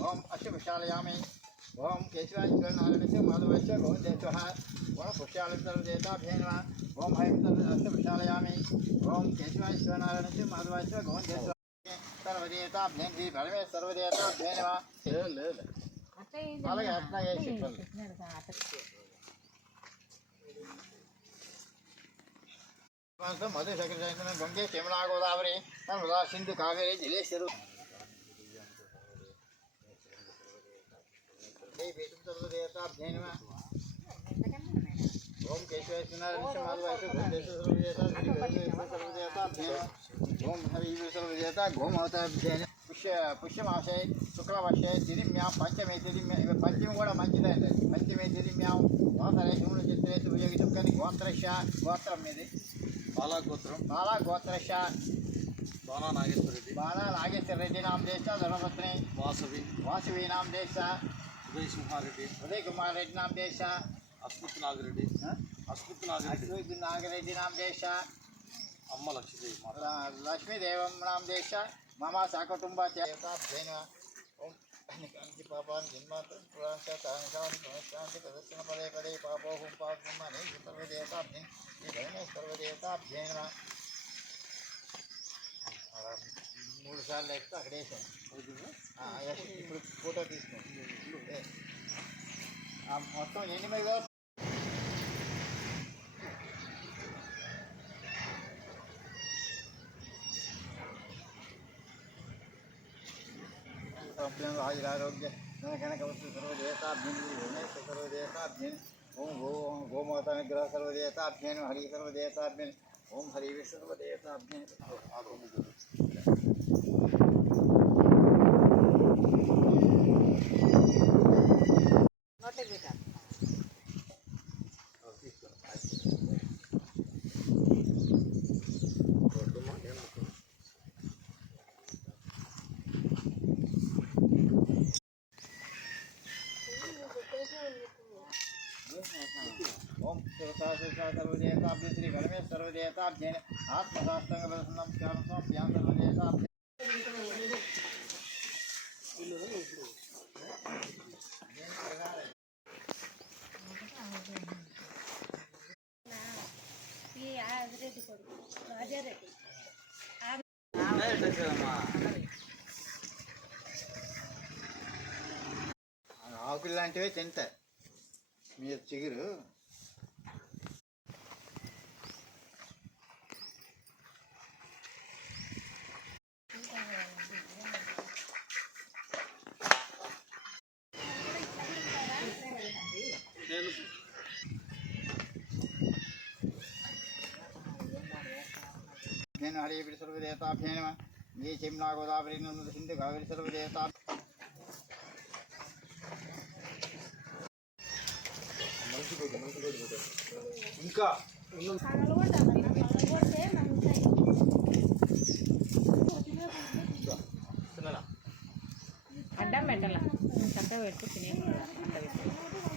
ओम अश्वशालयामि ओम केशवाश्वरनारायणस्य माधवस्य गोविंदेश्वः ओम पुष्यालसर्वदेवताभ्ये नमः ओम अश्वशालयामि ओम केशवाश्वरनारायणस्य माधवस्य गोविंदेश्वः सर्वदेवताभ्ये परमे सर्वदेवताभ्ये नमः అలాగే అట్లా చేసి మధు శంకర గంగే యమునా గోదావరి నర్మదా సింధు కావేరి జలేశ్వరు सर्वदेवताभ्ये नमः ओम केशवेश्वरनारायणस्य माधवाय सर्वदेवताभ्ये नमः ओम हरि सर्वदेवता गोमाताभ्ये नमः पुष्यमासे शुक्लवर्षे तिरिम्यां पंचमे तिरिम्या पंचमी కూడా మంచిదండి పంచమే తిరిమ్యాం వాసరే శివుని చిత్రేతు ఉపయోగించుకొని గోత్రశ గోత్రం మీది బాలా గోత్రశ బాలా నాగేశ్వర రెడ్డి నామ దేశ ధనపత్ని వాసవి నామ దేశ उदय कुमार रेड्डी नाम देश अस्मित नागरेड्डी नाम देश अम्म लक्ष्मीदेव नाम देश मामा साकुटुंब ओम पापान जन्मांतर शांति प्रदर्शन पदे पदे पापो हुम पापम सर्वदेवताभ्ये सर्वदेवताभ्ये नमः మూడు సార్లు అయితే అక్కడ వేసాం ఇప్పుడు ఫోటో తీసుకున్నాం మొత్తం 8,000 आयुरारोग्य कनक वस्तु सर्वदेवताभ्येन सर्वदेवताभ्येन ओम गोमाता निग्रह सर्वदेवताभ्येन हरि सर्वदेवताभ्येन ओम हरि सर्वदेवताभ्येन ओम सर्वदेवताभ्ये श्री गणेश सर्वदेवताभ्ये आत्मशास्त्रं प्रसन्नं ध्यानं ध्यान सर्वदेवताभ्ये ఆకులు లాంటివే తింటాయి మీరు చిగురు నేను హరి सर्वदेवताभ्ये नमः ये यमुना गोदावरी नर्मदा सिंधु कावेरी सर्वदेवता ఇంకా అడ్డం పెట్టాల చక్కగా పెట్టి తినే అడ్డ పెట్టి